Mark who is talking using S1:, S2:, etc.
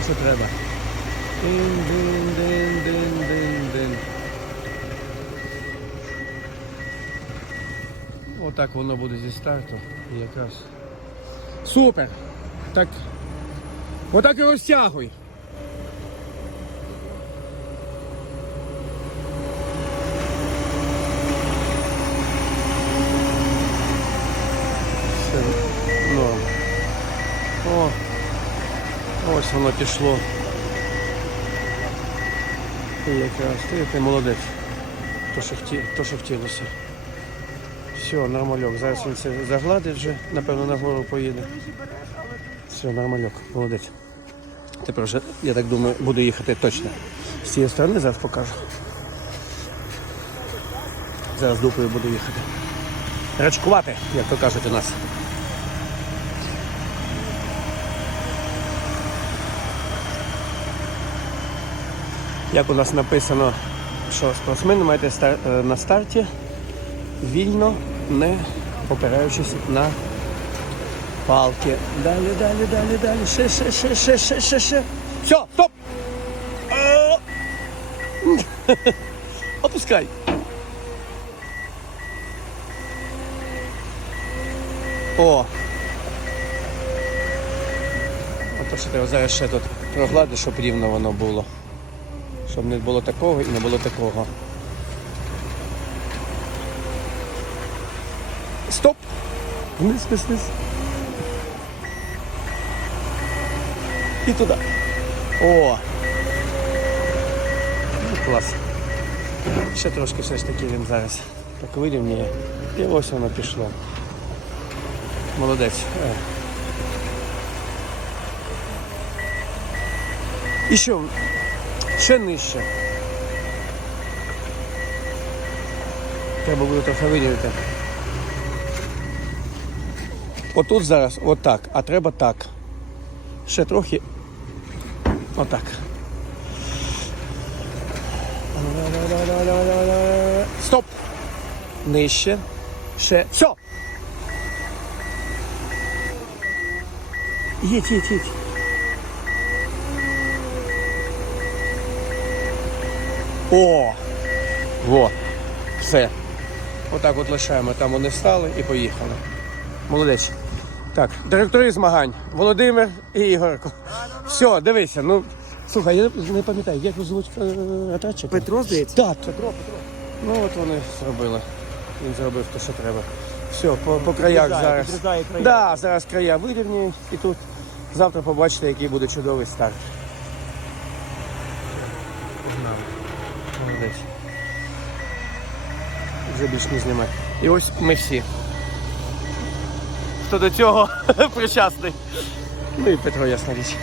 S1: то, що треба. Дин-дин-дин-дин-дин-дин. Отак воно буде зі старту. Якраз. Супер! Так. Отак і розтягуй. Все. Ну. О. Ось воно пішло. І якраз ти, ти молодець. То, що, хті, то, що хотілося. Все, нормальок. Зараз він це загладить вже, напевно, нагору поїде. Все, нормальок, молодець. Тепер вже, я так думаю, буду їхати точно. З цієї сторони зараз покажу. Зараз дупою буду їхати. Рачкувати, як то кажуть у нас. Як у нас написано, що спортсмени маєте стар- е, на старті вільно, не опираючись на палки. Далі, далі, далі, далі. Ще, ще, ще, ще, ще, ще, ще. Все, стоп! Опускай. О! Ото що треба зараз ще тут прогладити, щоб рівно воно було. Щоб не було такого і не було такого. Стоп! Вниз, вниз, вниз. І туди. О! Ну, клас. Ще трошки все ж таки він зараз так вирівнює. І ось воно пішло. Молодець. Е. І що? Ще нижче. Треба буде трохи виділити. Отут зараз отак, а треба так. Ще трохи. Отак. Стоп! Нижче. Ще. Все! Їдь, їдь, їдь. О! Во! Все. Отак от лишаємо. Там вони стали і поїхали. Молодець. Так, директори змагань. Володимир і Ігорко. Все, дивися, ну. Слухай, я не пам'ятаю, як звуть е.
S2: Петро, здається?
S1: Так, Петро, Петро. Ну от вони зробили. Він зробив те, що треба. Все, по, по краях зараз.
S2: края.
S1: Да, зараз края вирівнюють і тут завтра побачите, який буде чудовий старт. Погнали. Молодець. Вже більш не знімай. І ось ми всі. Хто до цього причасний. Ну і Петро, ясна річ.